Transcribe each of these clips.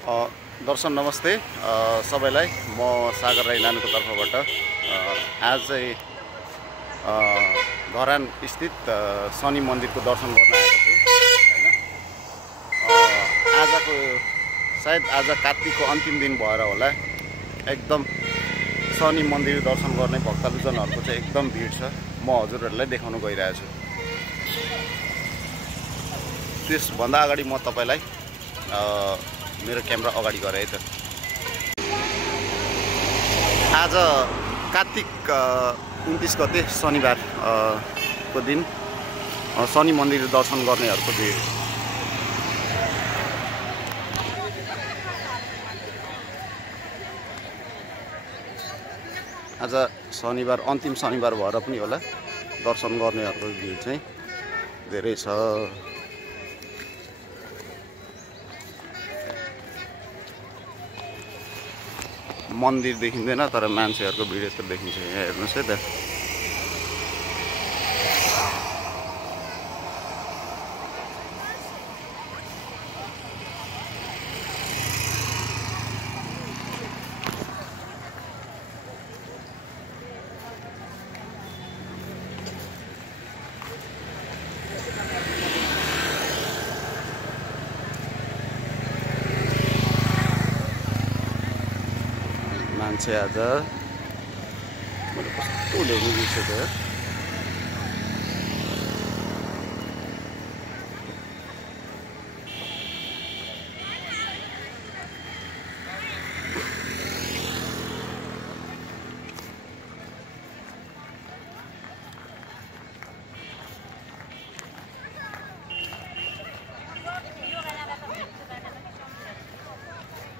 दर्शन नमस्ते सबैलाई। म सागर राई नानुको तर्फबाट आज चाहिँ धरान स्थित शनि मन्दिरको दर्शन गर्न आएको छु हैन। आजको सायद आज कार्तिकको अन्तिम दिन भएर होला, एकदम शनि मन्दिर दर्शन गर्ने भक्तजनहरूको चाहिँ एकदम भिड छ। म हजुरहरूलाई देखाउन गइरहेको छु। त्यसभन्दा अगाडि म तपाईलाई मेरो क्यामेरा अगाडि गरे है त। आज कार्तिक 29 गते शनिबार को दिन शनि मन्दिर दर्शन गर्नेहरूको भिड। आज शनिबार अन्तिम शनिबार भएर पनि होला, दर्शन गर्नेहरूको भिड चाहिँ धेरै छ। मन्दिर देखिँदैन तर मान्छेहरूको भिड यस्तो देखिन्छ। यहाँ हेर्नुहोस् है त। मान्छे आज मैले कस्तो ल्याउनु बिर्सेको त।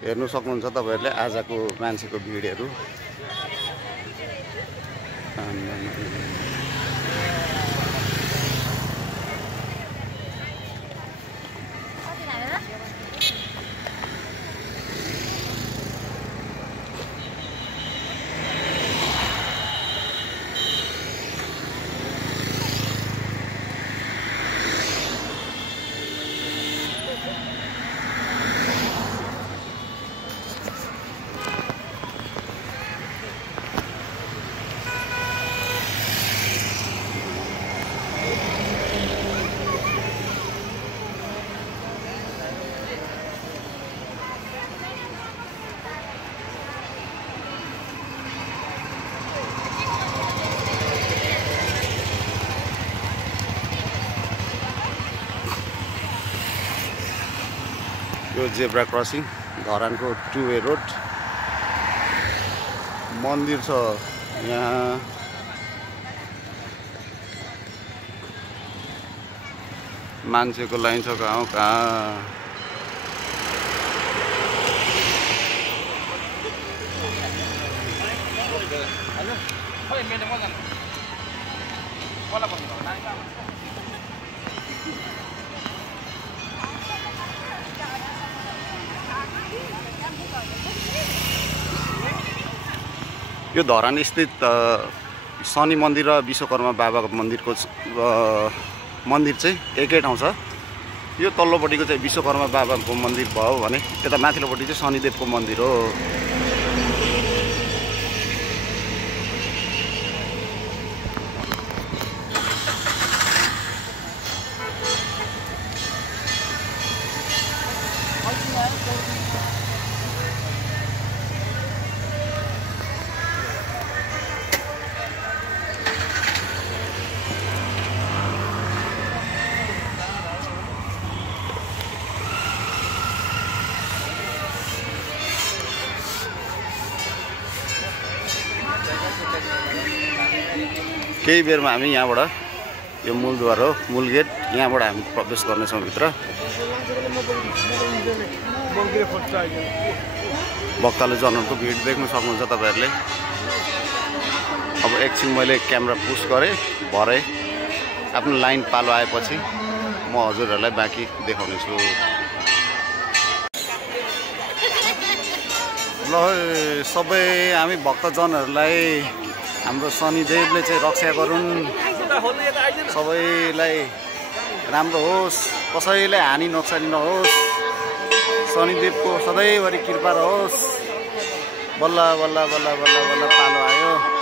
हेर्नु सक्नुहुन्छ तपाईहरुले आजको मान्छेको भिडहरु। यो जेब्रा क्रसिङ धरानको 2 वे रोड मन्दिर छ यहाँ। मान्छेको लाइन छ कहाँ कहाँ। यो धरान स्थित शनि मन्दिर र विश्वकर्मा बाबाको मन्दिरको मन्दिर चाहिँ एकै ठाउँ छ। यो तल्लोपट्टिको चाहिँ विश्वकर्मा बाबाको मन्दिर भयो भने यता माथिल्लोपट्टि चाहिँ शनिदेवको मन्दिर हो। केही बेरमा हामी यहाँबाट, यो मूलद्वार हो, मूल गेट, यहाँबाट हामी प्रवेश गर्नेछौँ भित्र। भक्तले जनहरूको भिड देख्न सक्नुहुन्छ तपाईहरुले। अब एकछिन मैले क्यामेरा पुश गरेँ भरे आफ्नो लाइन पालो आएपछि म हजुरहरूलाई बाँकी देखाउने छु। ल सबै हामी भक्तजनहरूलाई हाम्रो शनिदेवले चाहिँ रक्षा गरून्, सबैलाई राम्रो होस्, कसैलाई हानि नोक्सानी नहोस्। शनिदेवको सधैँभरि कृपा रहोस्। बल्ल बल्ल बल्ल बल्ल बल्ल पालो आयो।